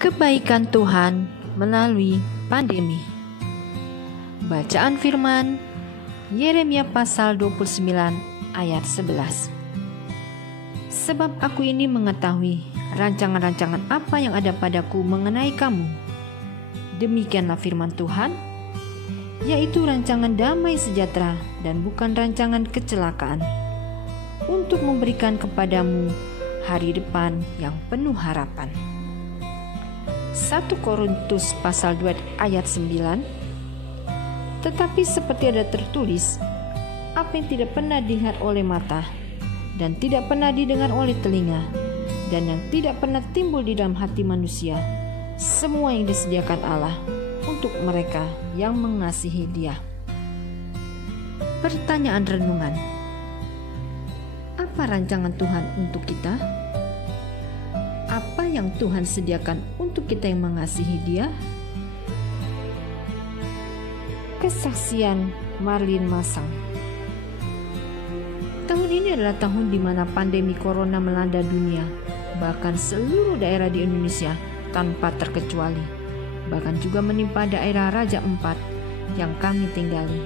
Kebaikan Tuhan melalui pandemi. Bacaan firman Yeremia pasal 29 ayat 11. Sebab aku ini mengetahui rancangan-rancangan apa yang ada padaku mengenai kamu. Demikianlah firman Tuhan, yaitu rancangan damai sejahtera dan bukan rancangan kecelakaan, untuk memberikan kepadamu hari depan yang penuh harapan. 1 Korintus pasal 2 ayat 9. Tetapi seperti ada tertulis, apa yang tidak pernah dilihat oleh mata dan tidak pernah didengar oleh telinga dan yang tidak pernah timbul di dalam hati manusia, semua yang disediakan Allah untuk mereka yang mengasihi Dia. Pertanyaan renungan: apa rancangan Tuhan untuk kita? Apa yang Tuhan sediakan untuk kita yang mengasihi Dia? Kesaksian Marlin Masang. Tahun ini adalah tahun di mana pandemi corona melanda dunia, bahkan seluruh daerah di Indonesia tanpa terkecuali, bahkan juga menimpa daerah Raja Ampat yang kami tinggali.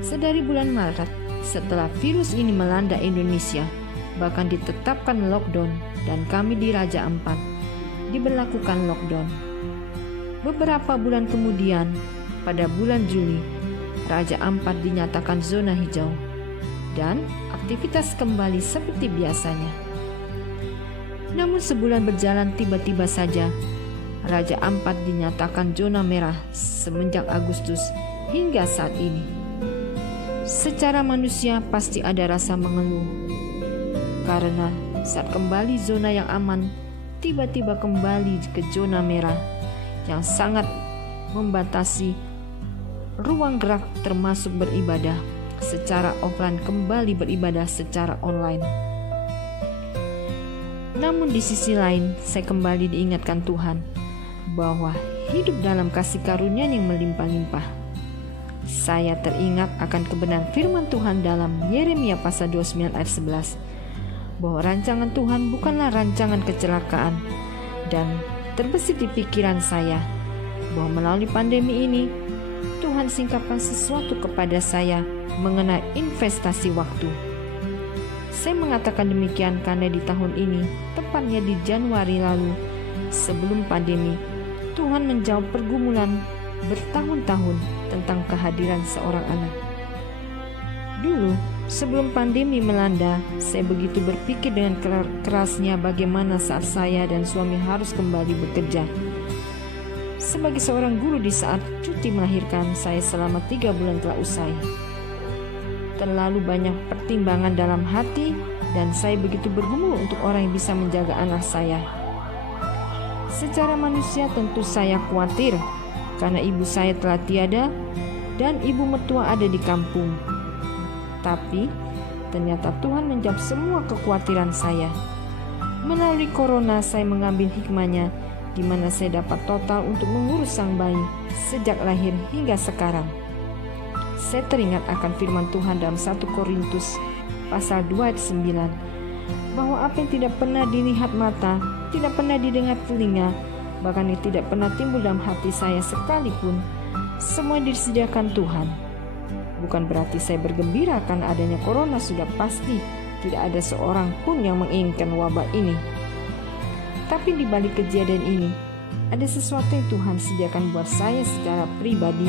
Sedari bulan Maret, setelah virus ini melanda Indonesia, bahkan ditetapkan lockdown dan kami di Raja Ampat diberlakukan lockdown. Beberapa bulan kemudian, pada bulan Juli, Raja Ampat dinyatakan zona hijau dan aktivitas kembali seperti biasanya. Namun sebulan berjalan, tiba-tiba saja Raja Ampat dinyatakan zona merah semenjak Agustus hingga saat ini. Secara manusia pasti ada rasa mengeluh, karena saat kembali zona yang aman, tiba-tiba kembali ke zona merah yang sangat membatasi ruang gerak termasuk beribadah secara offline, kembali beribadah secara online. Namun di sisi lain, saya kembali diingatkan Tuhan bahwa hidup dalam kasih karunia yang melimpah-limpah. Saya teringat akan kebenaran firman Tuhan dalam Yeremia pasal 29 ayat 11, bahwa rancangan Tuhan bukanlah rancangan kecelakaan, dan terbesit di pikiran saya bahwa melalui pandemi ini Tuhan singkapkan sesuatu kepada saya mengenai investasi waktu. Saya mengatakan demikian karena di tahun ini, tepatnya di Januari lalu, sebelum pandemi, Tuhan menjawab pergumulan bertahun-tahun tentang kehadiran seorang anak. Dulu, sebelum pandemi melanda, saya begitu berpikir dengan kerasnya bagaimana saat saya dan suami harus kembali bekerja. Sebagai seorang guru di saat cuti melahirkan, saya selama 3 bulan telah usai. Terlalu banyak pertimbangan dalam hati dan saya begitu bergumul untuk orang yang bisa menjaga anak saya. Secara manusia tentu saya khawatir karena ibu saya telah tiada dan ibu mertua ada di kampung. Tapi ternyata Tuhan menjawab semua kekhawatiran saya. Melalui corona saya mengambil hikmahnya, di mana saya dapat total untuk mengurus sang bayi sejak lahir hingga sekarang. Saya teringat akan firman Tuhan dalam 1 Korintus pasal 2 ayat 9, bahwa apa yang tidak pernah dilihat mata, tidak pernah didengar telinga, bahkan yang tidak pernah timbul dalam hati saya sekalipun, semua disediakan Tuhan. Bukan berarti saya bergembira karena adanya corona, sudah pasti tidak ada seorang pun yang menginginkan wabah ini. Tapi di balik kejadian ini, ada sesuatu yang Tuhan sediakan buat saya secara pribadi,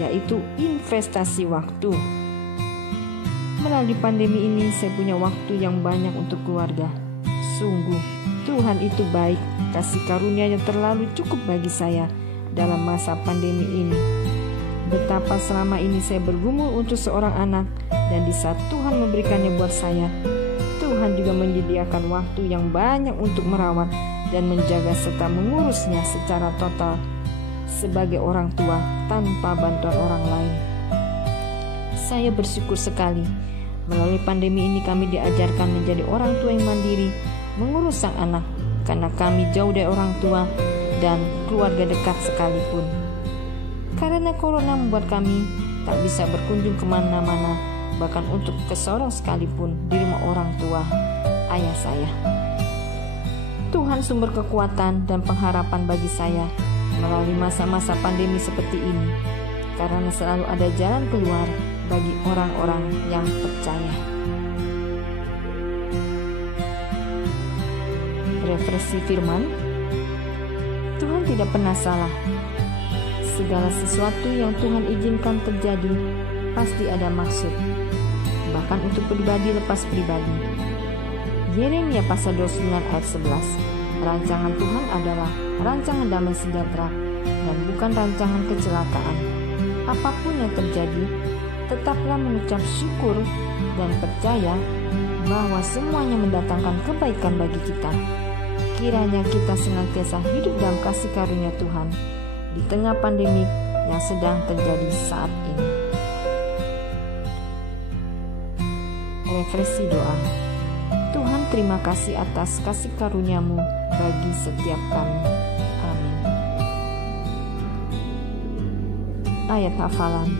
yaitu investasi waktu. Melalui pandemi ini, saya punya waktu yang banyak untuk keluarga. Sungguh, Tuhan itu baik, kasih karunia-Nya terlalu cukup bagi saya dalam masa pandemi ini. Betapa selama ini saya bergumul untuk seorang anak, dan di saat Tuhan memberikannya buat saya, Tuhan juga menyediakan waktu yang banyak untuk merawat dan menjaga serta mengurusnya secara total sebagai orang tua tanpa bantuan orang lain. Saya bersyukur sekali melalui pandemi ini kami diajarkan menjadi orang tua yang mandiri, mengurus sang anak, karena kami jauh dari orang tua dan keluarga dekat sekalipun. Karena corona membuat kami tak bisa berkunjung kemana-mana, bahkan untuk ke sorong sekalipun di rumah orang tua ayah saya. Tuhan Tuhan sumber kekuatan dan pengharapan bagi saya melalui masa-masa pandemi seperti ini, karena selalu ada jalan keluar bagi orang-orang yang percaya. Refleksi firman, Tuhan tidak pernah salah. Segala sesuatu yang Tuhan izinkan terjadi pasti ada maksud, bahkan untuk pribadi lepas pribadi. Yeremia pasal 29 ayat 11. Rancangan Tuhan adalah rancangan damai sejahtera dan bukan rancangan kecelakaan. Apapun yang terjadi, tetaplah mengucap syukur dan percaya bahwa semuanya mendatangkan kebaikan bagi kita. Kiranya kita senantiasa hidup dalam kasih karunia Tuhan di tengah pandemik yang sedang terjadi saat ini. Refleksi doa. Tuhan, terima kasih atas kasih karunia-Mu bagi setiap kami. Amin. Ayat hafalan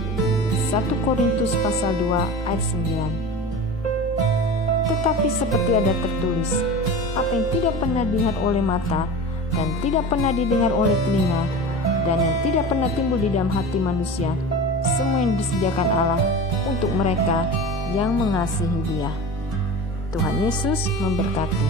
1 Korintus pasal 2 ayat 9. Tetapi seperti ada tertulis, apa yang tidak pernah dilihat oleh mata dan tidak pernah didengar oleh telinga dan yang tidak pernah timbul di dalam hati manusia, semua yang disediakan Allah untuk mereka yang mengasihi Dia. Tuhan Yesus memberkati.